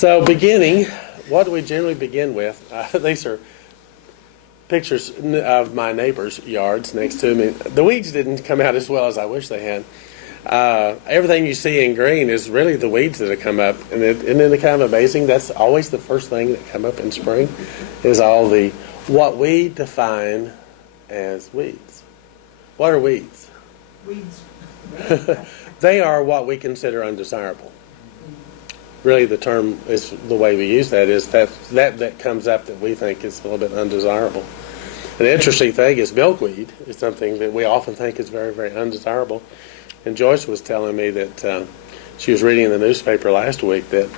So beginning, what do we generally begin with? These are pictures of my neighbor's yards next to me. The weeds didn't come out as well as I wish they had. Everything you see in green is really the weeds that have come up. And isn't it kind of amazing? That's always the first thing that come up in spring, is all the what we define as weeds. What are weeds? Weeds. They are what we consider undesirable. Really, the term is the way we use that is that comes up that we think is a little bit undesirable. An interesting thing is milkweed is something that we often think is very, very undesirable. And Joyce was telling me that she was reading in the newspaper last week that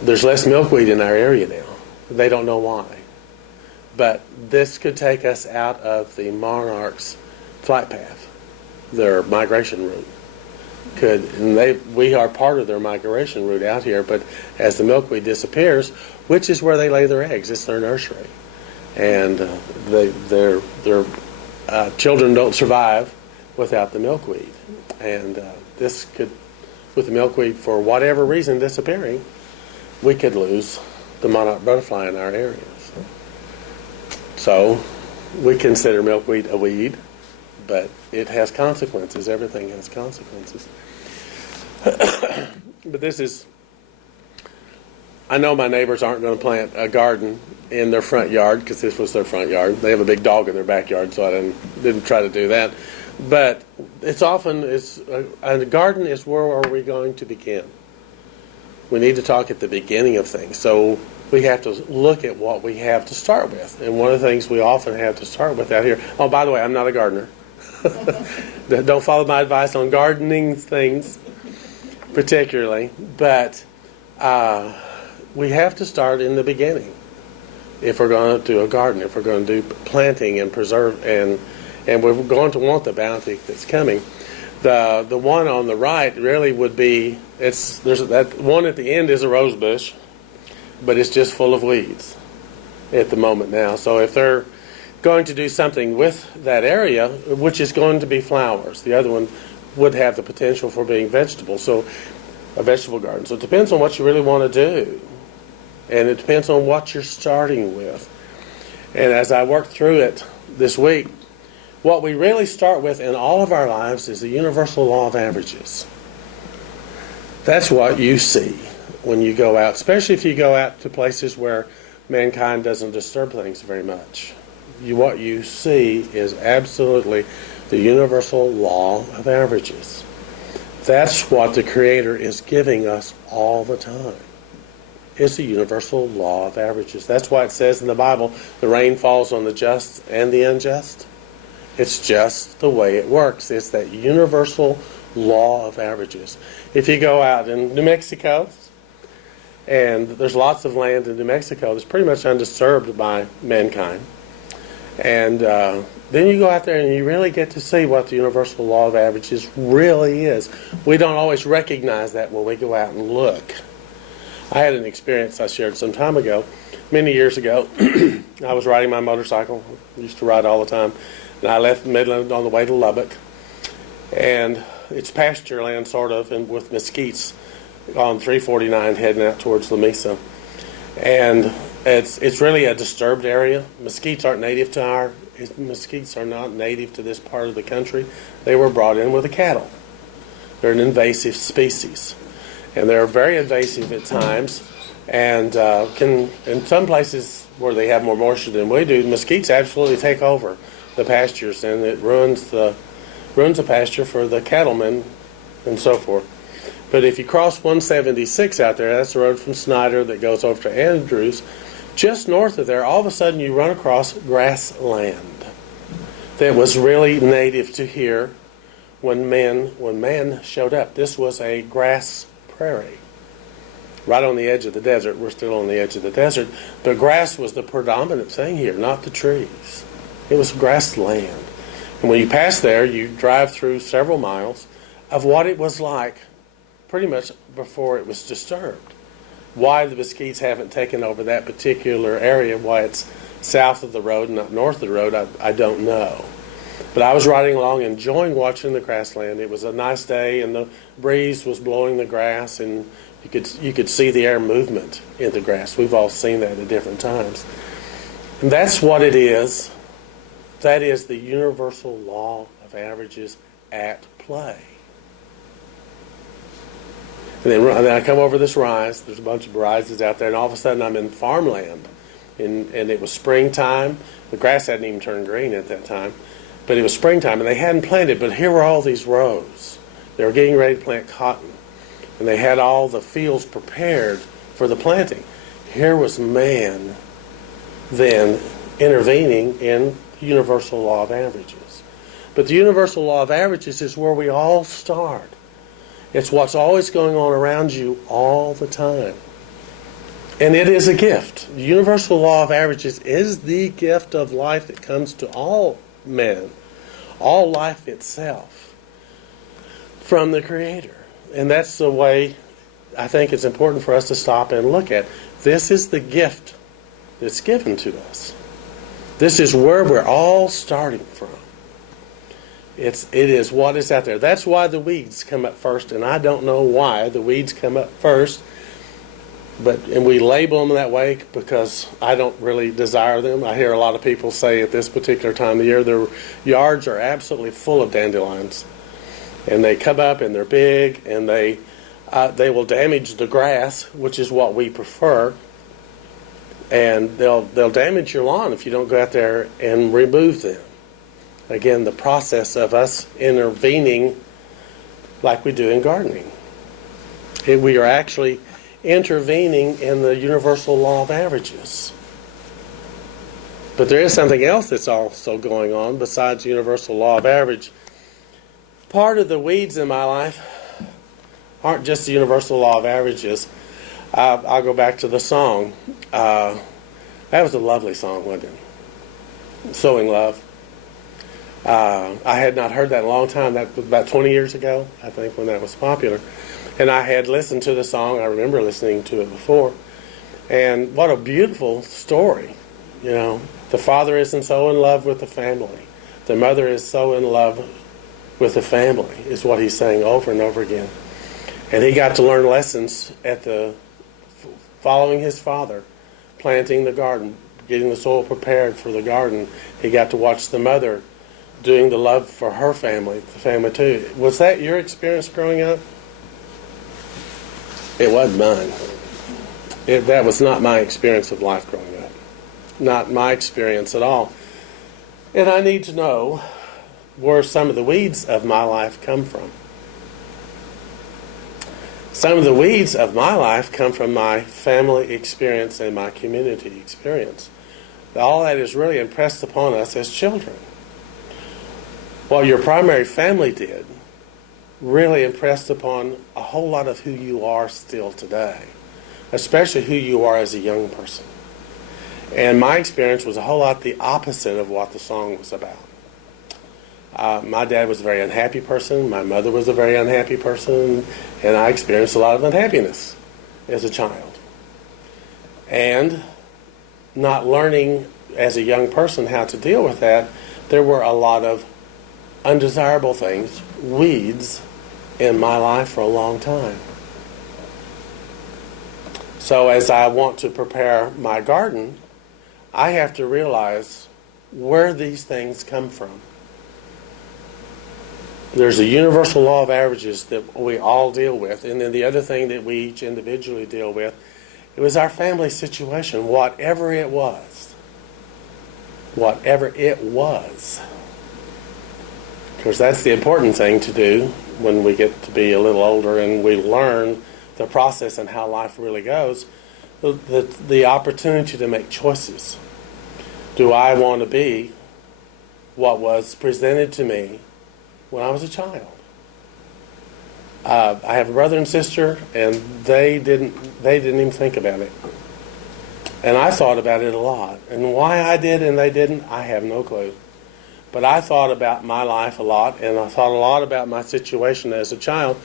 there's less milkweed in our area now. They don't know why. But this could take us out of the monarch's flight path, their migration route. We are part of their migration route out here, but as the milkweed disappears, which is where they lay their eggs, it's their nursery, and their children don't survive without the milkweed. And this could, with the milkweed for whatever reason disappearing, we could lose the monarch butterfly in our areas. So we consider milkweed a weed, but it has consequences. Everything has consequences. But this is, I know my neighbors aren't going to plant a garden in their front yard because this was their front yard. They have a big dog in their backyard, so I didn't try to do that. But a garden is where are we going to begin? We need to talk at the beginning of things. So we have to look at what we have to start with. And one of the things we often have to start with out here, oh, by the way, I'm not a gardener. Don't follow my advice on gardening things particularly, but we have to start in the beginning if we're going to do a garden, if we're going to do planting and preserve, and we're going to want the bounty that's coming. The one on the right really would be, there's that one at the end is a rose bush, but it's just full of weeds at the moment now. So if they're going to do something with that area, which is going to be flowers, the other one would have the potential for being vegetables, so a vegetable garden. So it depends on what you really want to do, and it depends on what you're starting with. And as I worked through it this week, what we really start with in all of our lives is the universal law of averages. That's what you see when you go out, especially if you go out to places where mankind doesn't disturb things very much. What you see is absolutely the universal law of averages. That's what the Creator is giving us all the time. It's the universal law of averages. That's why it says in the Bible, the rain falls on the just and the unjust. It's just the way it works. It's that universal law of averages. If you go out in New Mexico, and there's lots of land in New Mexico that's pretty much undisturbed by mankind, and then you go out there and you really get to see what the universal law of averages really is. We don't always recognize that when we go out and look. I had an experience I shared some time ago, many years ago. I was riding my motorcycle. I used to ride all the time. And I left Midland on the way to Lubbock. And it's pasture land, sort of, and with mesquites on 349 heading out towards La Mesa. And it's really a disturbed area. Mesquites aren't native to mesquites are not native to this part of the country. They were brought in with the cattle. They're an invasive species, and they're very invasive at times. And can, in some places where they have more moisture than we do, mesquites absolutely take over the pastures, and it ruins the pasture for the cattlemen and so forth. But if you cross 176 out there, that's the road from Snyder that goes over to Andrews. Just north of there, all of a sudden you run across grassland that was really native to here when man showed up. This was a grass prairie right on the edge of the desert. We're still on the edge of the desert, but grass was the predominant thing here, not the trees. It was grassland. And when you pass there, you drive through several miles of what it was like pretty much before it was disturbed. Why the mesquites haven't taken over that particular area, why it's south of the road and not north of the road, I don't know. But I was riding along enjoying watching the grassland. It was a nice day and the breeze was blowing the grass, and You could see the air movement in the grass. We've all seen that at different times. And that's what it is. That is the universal law of averages at play. And then I come over this rise. There's a bunch of rises out there, and all of a sudden I'm in farmland. And it was springtime. The grass hadn't even turned green at that time. But it was springtime, and they hadn't planted. But here were all these rows. They were getting ready to plant cotton. And they had all the fields prepared for the planting. Here was man then intervening in the universal law of averages. But the universal law of averages is where we all start. It's what's always going on around you all the time. And it is a gift. The universal law of averages is the gift of life that comes to all men, all life itself, from the Creator. And that's the way I think it's important for us to stop and look at. This is the gift that's given to us. This is where we're all starting from. It is what is out there. That's why the weeds come up first, and I don't know why the weeds come up first, and we label them that way because I don't really desire them. I hear a lot of people say at this particular time of the year their yards are absolutely full of dandelions, and they come up and they're big, and they will damage the grass, which is what we prefer, and they'll damage your lawn if you don't go out there and remove them. Again, the process of us intervening like we do in gardening. We are actually intervening in the universal law of averages. But there is something else that's also going on besides the universal law of average. Part of the weeds in my life aren't just the universal law of averages. I'll go back to the song. That was a lovely song, wasn't it? Sowing Love. I had not heard that in a long time. That was about 20 years ago, I think, when that was popular. And I had listened to the song. I remember listening to it before. And what a beautiful story. You know, the father isn't so in love with the family. The mother is so in love with the family, is what he's saying over and over again. And he got to learn lessons following his father, planting the garden, getting the soil prepared for the garden. He got to watch the mother doing the love for her family, the family too. Was that your experience growing up? It wasn't mine. That was not my experience of life growing up. Not my experience at all. And I need to know where some of the weeds of my life come from. Some of the weeds of my life come from my family experience and my community experience. All that is really impressed upon us as children. What your primary family did really impressed upon a whole lot of who you are still today, especially who you are as a young person. And my experience was a whole lot the opposite of what the song was about. My dad was a very unhappy person. My mother was a very unhappy person. And I experienced a lot of unhappiness as a child. And not learning as a young person how to deal with that, there were a lot of undesirable things, weeds, in my life for a long time. So as I want to prepare my garden, I have to realize where these things come from. There's a universal law of averages that we all deal with, and then the other thing that we each individually deal with, it was our family situation, whatever it was. Whatever it was. Because that's the important thing to do when we get to be a little older and we learn the process and how life really goes. The opportunity to make choices. Do I want to be what was presented to me when I was a child? I have a brother and sister, and they didn't even think about it. And I thought about it a lot. And why I did and they didn't, I have no clue. But I thought about my life a lot, and I thought a lot about my situation as a child.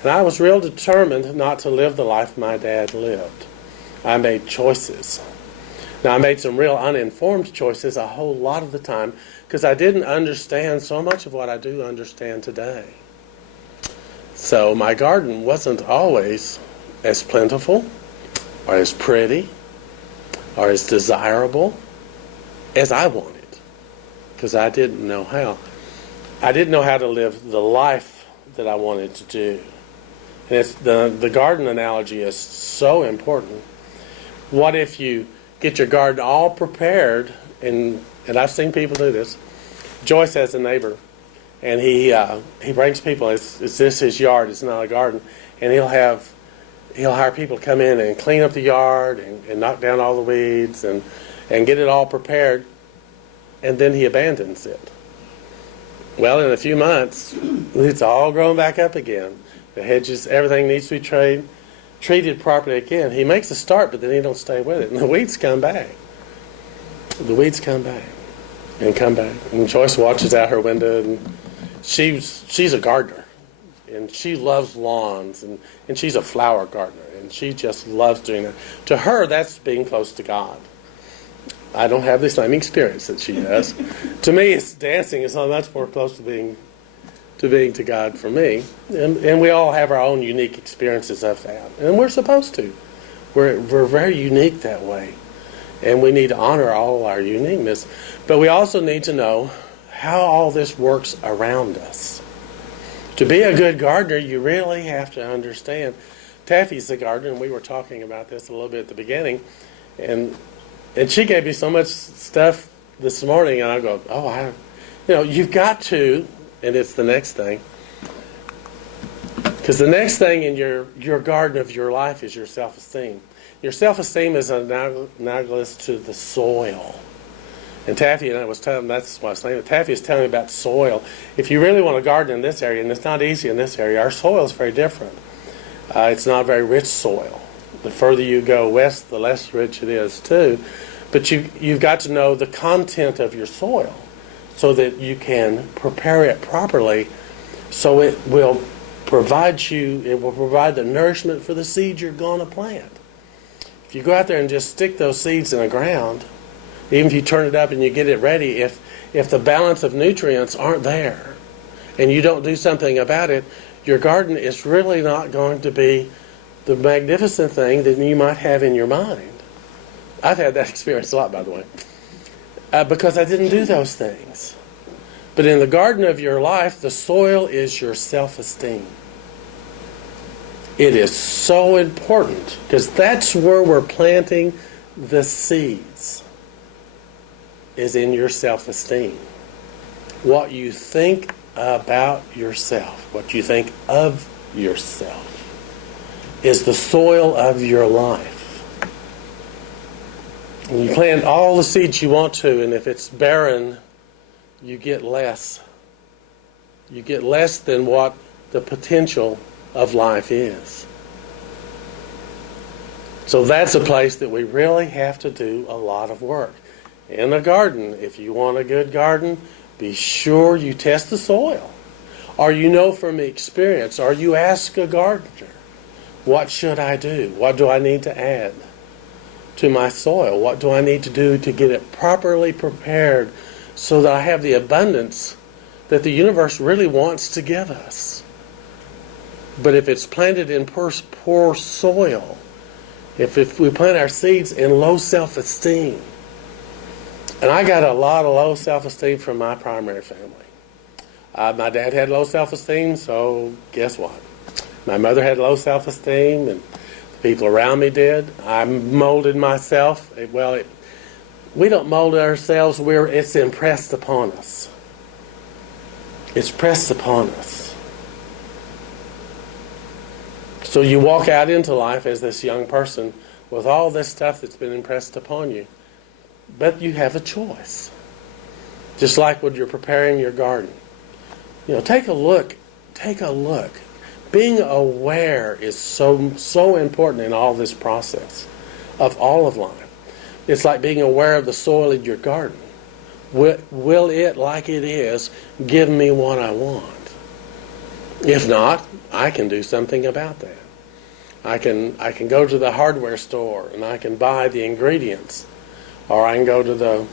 And I was real determined not to live the life my dad lived. I made choices. Now, I made some real uninformed choices a whole lot of the time because I didn't understand so much of what I do understand today. So my garden wasn't always as plentiful or as pretty or as desirable as I wanted, because I didn't know how. I didn't know how to live the life that I wanted to do. And it's the garden analogy is so important. What if you get your garden all prepared, and I've seen people do this. Joyce has a neighbor, and he brings people. It's this his yard. It's not a garden, and he'll hire people to come in and clean up the yard and knock down all the weeds and get it all prepared, and then he abandons it. Well, in a few months, it's all grown back up again. The hedges, everything needs to be treated properly again. He makes a start, but then he don't stay with it, and the weeds come back. The weeds come back and come back. And Joyce watches out her window, and she's a gardener, and she loves lawns, and she's a flower gardener, and she just loves doing that. To her, that's being close to God. I don't have the same experience that she does. To me, it's dancing is so much more close to being to God for me. And we all have our own unique experiences of that. And we're supposed to. We're very unique that way. And we need to honor all our uniqueness. But we also need to know how all this works around us. To be a good gardener, you really have to understand. Taffy's a gardener, and we were talking about this a little bit at the beginning. And she gave me so much stuff this morning, and I go, you've got to, and it's the next thing. Because the next thing in your garden of your life is your self-esteem. Your self-esteem is analogous to the soil. And Taffy, and that's what I was saying, Taffy is telling me about soil. If you really want to garden in this area, and it's not easy in this area, our soil is very different. It's not very rich soil. The further you go west, the less rich it is too. But you've got to know the content of your soil so that you can prepare it properly, so it will provide the nourishment for the seed you're going to plant. If you go out there and just stick those seeds in the ground, even if you turn it up and you get it ready, if the balance of nutrients aren't there and you don't do something about it, your garden is really not going to be the magnificent thing that you might have in your mind. I've had that experience a lot, by the way, because I didn't do those things. But in the garden of your life, the soil is your self-esteem. It is so important, because that's where we're planting the seeds, is in your self-esteem. What you think about yourself, what you think of yourself, is the soil of your life. And you plant all the seeds you want to, and if it's barren, you get less. You get less than what the potential of life is. So that's a place that we really have to do a lot of work. In a garden, if you want a good garden, be sure you test the soil. Or you know from experience, or you ask a gardener, what should I do? What do I need to add to my soil? What do I need to do to get it properly prepared so that I have the abundance that the universe really wants to give us? But if it's planted in poor soil, if we plant our seeds in low self-esteem, and I got a lot of low self-esteem from my primary family. My dad had low self-esteem, so guess what? My mother had low self-esteem, and the people around me did. I molded myself. We don't mold ourselves. It's impressed upon us. It's pressed upon us. So you walk out into life as this young person with all this stuff that's been impressed upon you. But you have a choice. Just like when you're preparing your garden. Take a look. Take a look. Being aware is so important in all this process of all of life. It's like being aware of the soil in your garden. Will it, like it is, give me what I want? If not, I can do something about that. I can go to the hardware store and I can buy the ingredients. Or I can go to the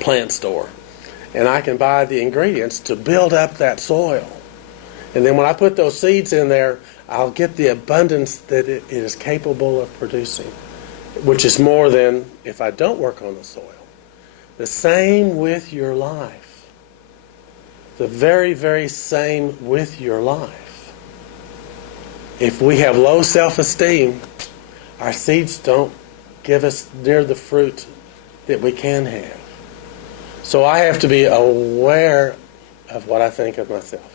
plant store and I can buy the ingredients to build up that soil And then when I put those seeds in there, I'll get the abundance that it is capable of producing, which is more than if I don't work on the soil. The same with your life. The very, very same with your life. If we have low self-esteem, our seeds don't give us near the fruit that we can have. So I have to be aware of what I think of myself.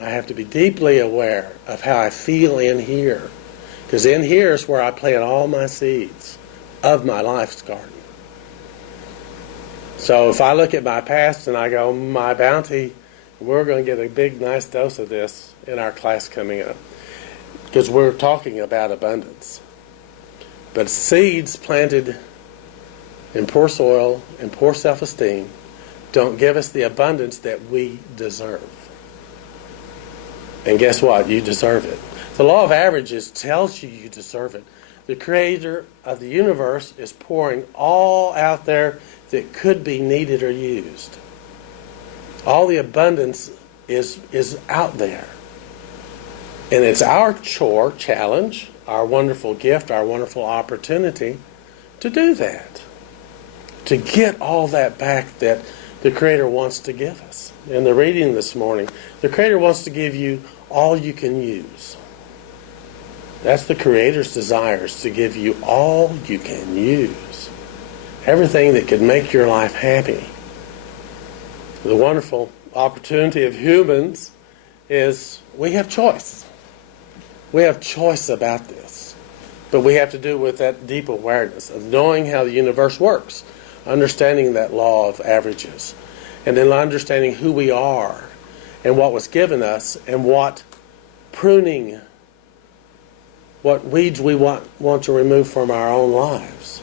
I have to be deeply aware of how I feel in here. Because in here is where I plant all my seeds of my life's garden. So if I look at my past and I go, my bounty, we're going to get a big, nice dose of this in our class coming up. Because we're talking about abundance. But seeds planted in poor soil and poor self-esteem don't give us the abundance that we deserve. And guess what? You deserve it. The law of averages tells you you deserve it. The creator of the universe is pouring all out there that could be needed or used. All the abundance is out there. And it's our challenge, our wonderful gift, our wonderful opportunity to do that. To get all that back that the Creator wants to give us. In the reading this morning, the Creator wants to give you all you can use. That's the Creator's desires, to give you all you can use. Everything that could make your life happy. The wonderful opportunity of humans is we have choice. We have choice about this. But we have to do it with that deep awareness of knowing how the universe works, understanding that law of averages, and then understanding who we are and what was given us and what pruning, what weeds we want to remove from our own lives.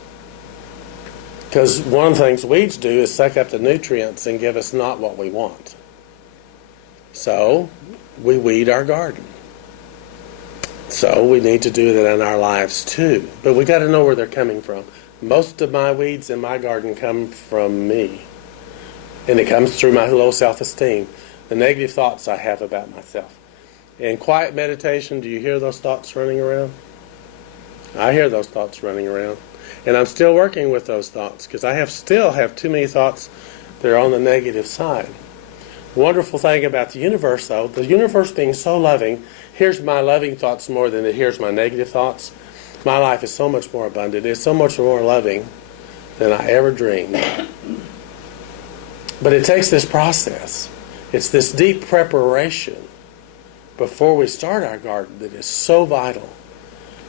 Because one of the things weeds do is suck up the nutrients and give us not what we want. So we weed our garden. So we need to do that in our lives too. But we got to know where they're coming from. Most of my weeds in my garden come from me. And it comes through my low self-esteem, the negative thoughts I have about myself. In quiet meditation, do you hear those thoughts running around? I hear those thoughts running around. And I'm still working with those thoughts because I still have too many thoughts that are on the negative side. Wonderful thing about the universe, though, the universe being so loving, hears my loving thoughts more than it hears my negative thoughts. My life is so much more abundant. It's so much more loving than I ever dreamed. But it takes this process. It's this deep preparation before we start our garden that is so vital.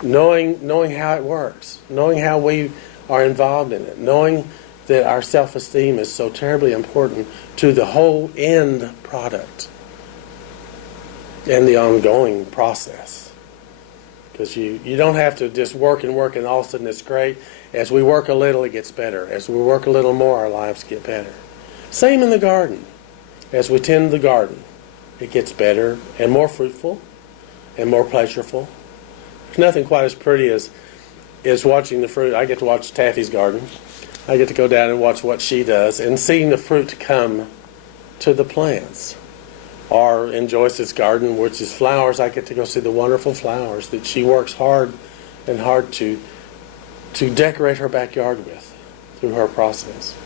Knowing how it works, knowing how we are involved in it, knowing that our self-esteem is so terribly important to the whole end product and the ongoing process. Because you don't have to just work and all of a sudden it's great. As we work a little, it gets better. As we work a little more, our lives get better. Same in the garden. As we tend the garden, it gets better and more fruitful and more pleasurable. There's nothing quite as pretty as watching the fruit. I get to watch Taffy's garden. I get to go down and watch what she does and seeing the fruit come to the plants. Or in Joyce's garden, which is flowers, I get to go see the wonderful flowers that she works hard to decorate her backyard with through her process.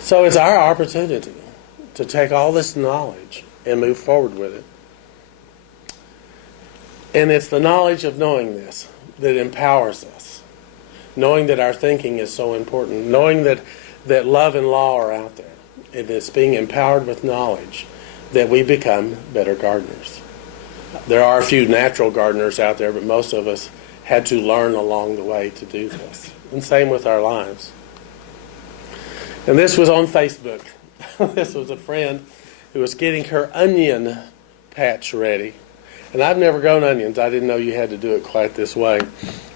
So it's our opportunity to take all this knowledge and move forward with it. And it's the knowledge of knowing this that empowers us. Knowing that our thinking is so important. Knowing that love and law are out there. And it's being empowered with knowledge that we become better gardeners. There are a few natural gardeners out there, but most of us had to learn along the way to do this. And same with our lives. And this was on Facebook. This was a friend who was getting her onion patch ready. And I've never grown onions. I didn't know you had to do it quite this way.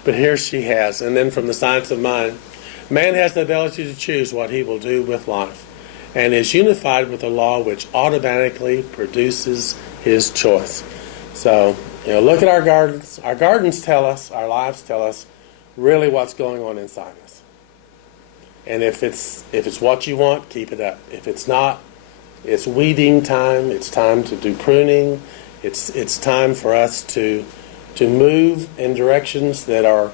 But here she has. And then from the Science of Mind, man has the ability to choose what he will do with life and is unified with a law which automatically produces his choice. So, look at our gardens. Our gardens tell us, our lives tell us, really what's going on inside us. And if it's what you want, keep it up. If it's not, It's weeding time. It's time to do pruning. It's time for us to move in directions that are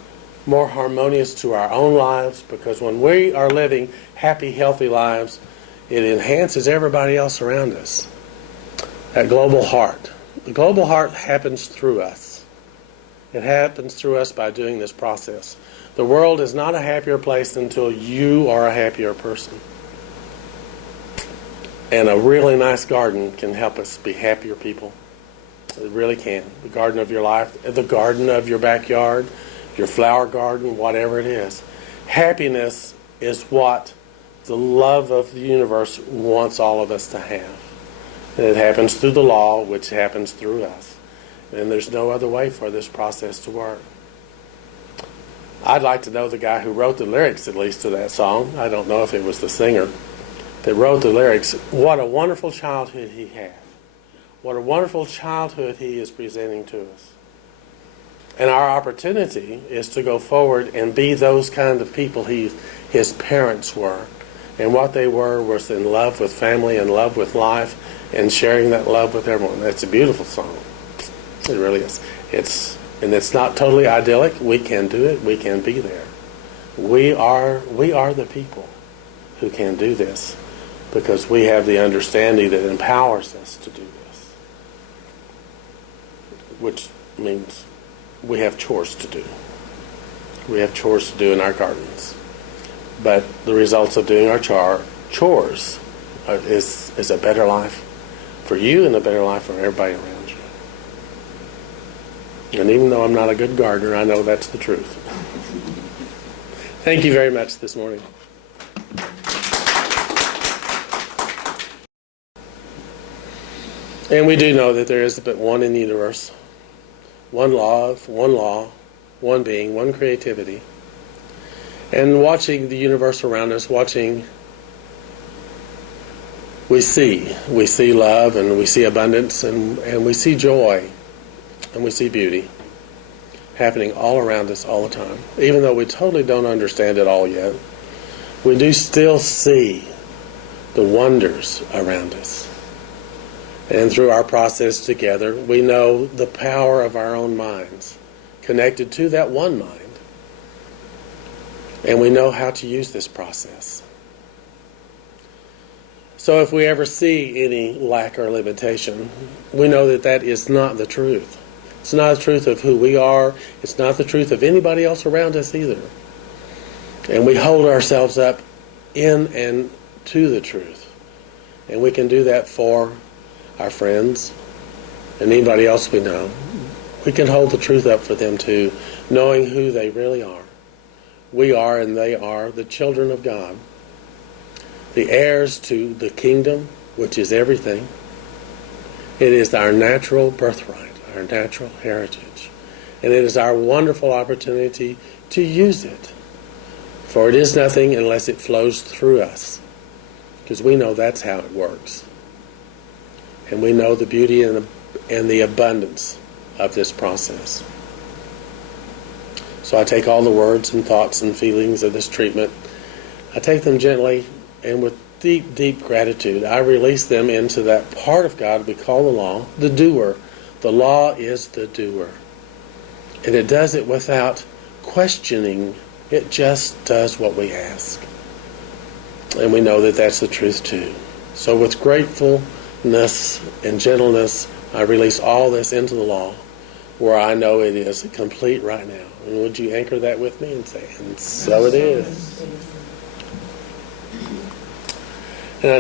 more harmonious to our own lives, because when we are living happy, healthy lives, it enhances everybody else around us. That global heart. The global heart happens through us. It happens through us by doing this process. The world is not a happier place until you are a happier person. And a really nice garden can help us be happier people. It really can. The garden of your life, the garden of your backyard, your flower garden, whatever it is. Happiness is what the love of the universe wants all of us to have. And it happens through the law, which happens through us. And there's no other way for this process to work. I'd like to know the guy who wrote the lyrics, at least, to that song. I don't know if it was the singer that wrote the lyrics. What a wonderful childhood he had. What a wonderful childhood he is presenting to us. And our opportunity is to go forward and be those kind of people his parents were. And what they were was in love with family, in love with life, and sharing that love with everyone. That's a beautiful song. It really is. It's not totally idyllic. We can do it. We can be there. We are the people who can do this, because we have the understanding that empowers us to do this, which means we have chores to do. We have chores to do in our gardens. But the results of doing our chores is a better life for you and a better life for everybody around you. And even though I'm not a good gardener, I know that's the truth. Thank you very much this morning. And we do know that there is but one in the universe. One love, one law, one being, one creativity. And watching the universe around us, we see love, and we see abundance, and we see joy, and we see beauty happening all around us all the time. Even though we totally don't understand it all yet, we do still see the wonders around us. And through our process together, we know the power of our own minds connected to that one mind. And we know how to use this process. So if we ever see any lack or limitation, we know that that is not the truth. It's not the truth of who we are. It's not the truth of anybody else around us either. And we hold ourselves up in and to the truth. And we can do that for our friends and anybody else we know. We can hold the truth up for them too, knowing who they really are. We are and they are the children of God, the heirs to the kingdom, which is everything. It is our natural birthright, our natural heritage. And it is our wonderful opportunity to use it. For it is nothing unless it flows through us, because we know that's how it works. And we know the beauty and the abundance of this process. So I take all the words and thoughts and feelings of this treatment, I take them gently and with deep, deep gratitude, I release them into that part of God we call the law, the doer. The law is the doer. And it does it without questioning. It just does what we ask. And we know that that's the truth too. So with gratefulness and gentleness, I release all this into the law, where I know it is complete right now. And would you anchor that with me and say, and so it is. And I